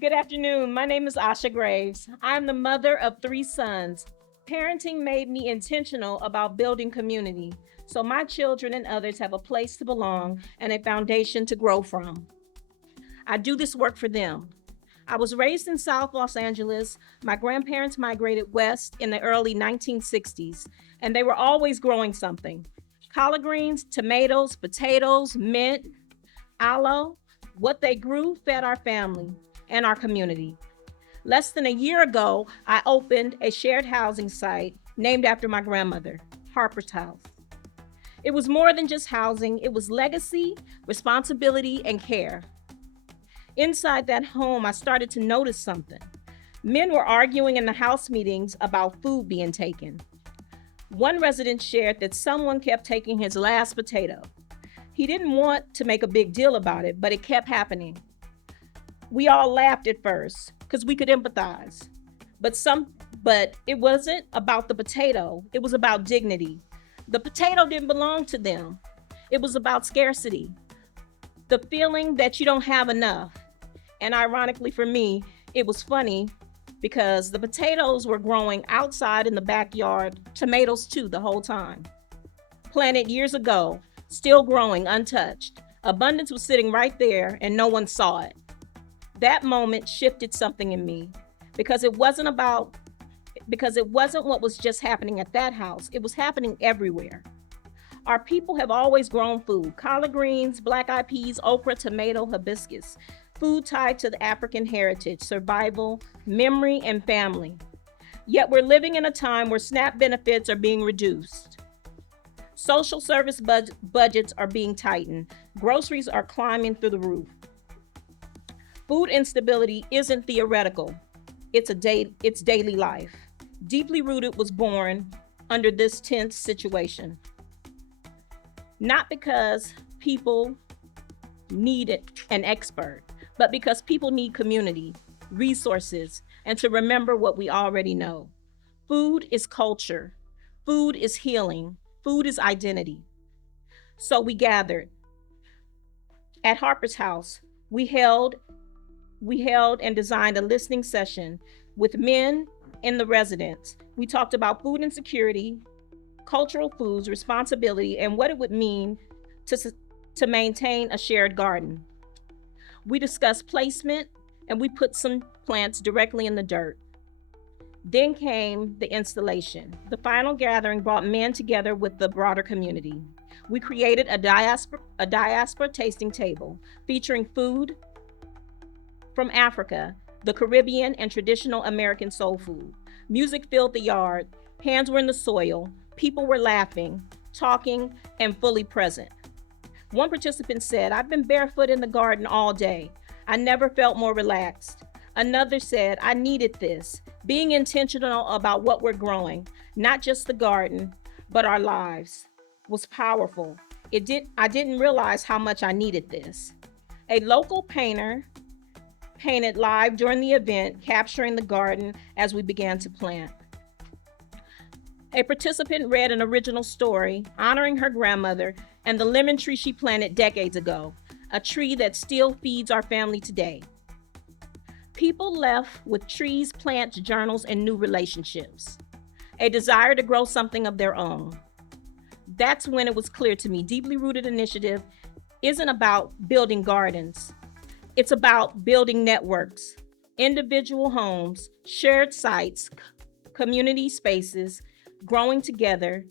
Good afternoon. My name is Asha Graves. I'm the mother of three sons. Parenting made me intentional about building community so my children and others have a place to belong and a foundation to grow from. I do this work for them. I was raised in South Los Angeles. My grandparents migrated west in the early 1960s, and they were always growing something: collard greens, tomatoes, potatoes, mint, aloe. What they grew fed our family and our community. Less than a year ago, I opened a shared housing site named after my grandmother, Harper's House. It was more than just housing, it was legacy, responsibility, and care. Inside that home, I started to notice something. Men were arguing in the house meetings about food being taken. One resident shared that someone kept taking his last potato. He didn't want to make a big deal about it, but it kept happening. We all laughed at first because we could empathize. But some but it wasn't about the potato, it was about dignity. The potato didn't belong to them. It was about scarcity, the feeling that you don't have enough. And ironically for me, it was funny because the potatoes were growing outside in the backyard, tomatoes too the whole time. Planted years ago, still growing untouched. Abundance was sitting right there and no one saw it. That moment shifted something in me because it wasn't what was just happening at that house. It was happening everywhere. Our people have always grown food: collard greens, black eyed peas, okra, tomato, hibiscus. Food tied to the African heritage, survival, memory, and family. Yet we're living in a time where SNAP benefits are being reduced. Social service budgets are being tightened. Groceries are climbing through the roof. Food instability isn't theoretical. It's daily life. Deeply Rooted was born under this tense situation. Not because people need an expert, but because people need community, resources, and to remember what we already know. Food is culture. Food is healing. Food is identity. So we gathered at Harper's House. We held and designed a listening session with men in the residence. We talked about food insecurity, cultural foods, responsibility, and what it would mean to, to maintain a shared garden. We discussed placement and we put some plants directly in the dirt. Then came the installation. The final gathering brought men together with the broader community. We created a diaspora tasting table featuring food from Africa, the Caribbean, and traditional American soul food. Music filled the yard, hands were in the soil, people were laughing, talking, and fully present. One participant said, "I've been barefoot in the garden all day. I never felt more relaxed." Another said, "I needed this. Being intentional about what we're growing, not just the garden, but our lives, was powerful. I didn't realize how much I needed this." A local painter painted live during the event, capturing the garden as we began to plant. A participant read an original story honoring her grandmother and the lemon tree she planted decades ago, a tree that still feeds our family today. People left with trees, plants, journals, and new relationships, a desire to grow something of their own. That's when it was clear to me: Deeply Rooted Initiative isn't about building gardens, it's about building networks, individual homes, shared sites, community spaces, growing together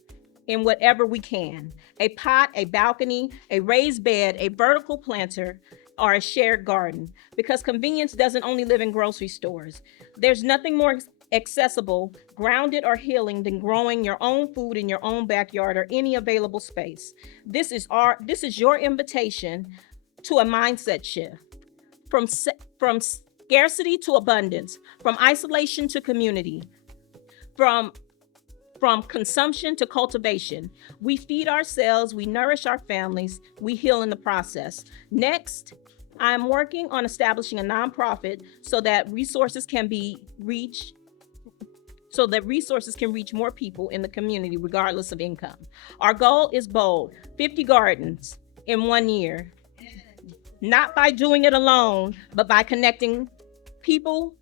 in whatever we can: a pot, a balcony, a raised bed, a vertical planter, or a shared garden. Because convenience doesn't only live in grocery stores. There's nothing more accessible, grounded, or healing than growing your own food in your own backyard or any available space. This is your invitation to a mindset shift from scarcity to abundance, from isolation to community, from consumption to cultivation. We feed ourselves, we nourish our families, we heal in the process. Next, I'm working on establishing a nonprofit so that resources can reach more people in the community regardless of income. Our goal is bold: 50 gardens in 1 year. Not by doing it alone, but by connecting people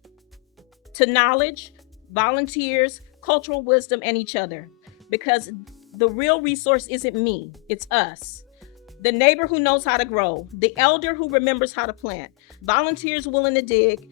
to knowledge, volunteers, cultural wisdom, and each other. Because the real resource isn't me, it's us. The neighbor who knows how to grow, the elder who remembers how to plant, volunteers willing to dig,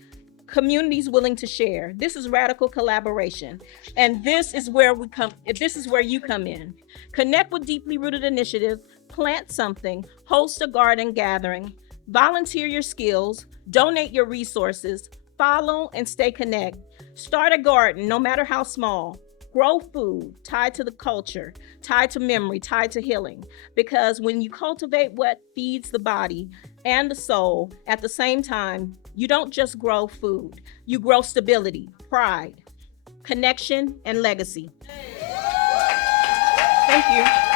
communities willing to share. This is radical collaboration. And this is where you come in. Connect with deeply rooted initiatives, plant something, host a garden gathering, volunteer your skills, donate your resources, follow and stay connected. Start a garden, no matter how small. Grow food tied to the culture, tied to memory, tied to healing. Because when you cultivate what feeds the body and the soul at the same time, you don't just grow food, you grow stability, pride, connection, and legacy. Thank you.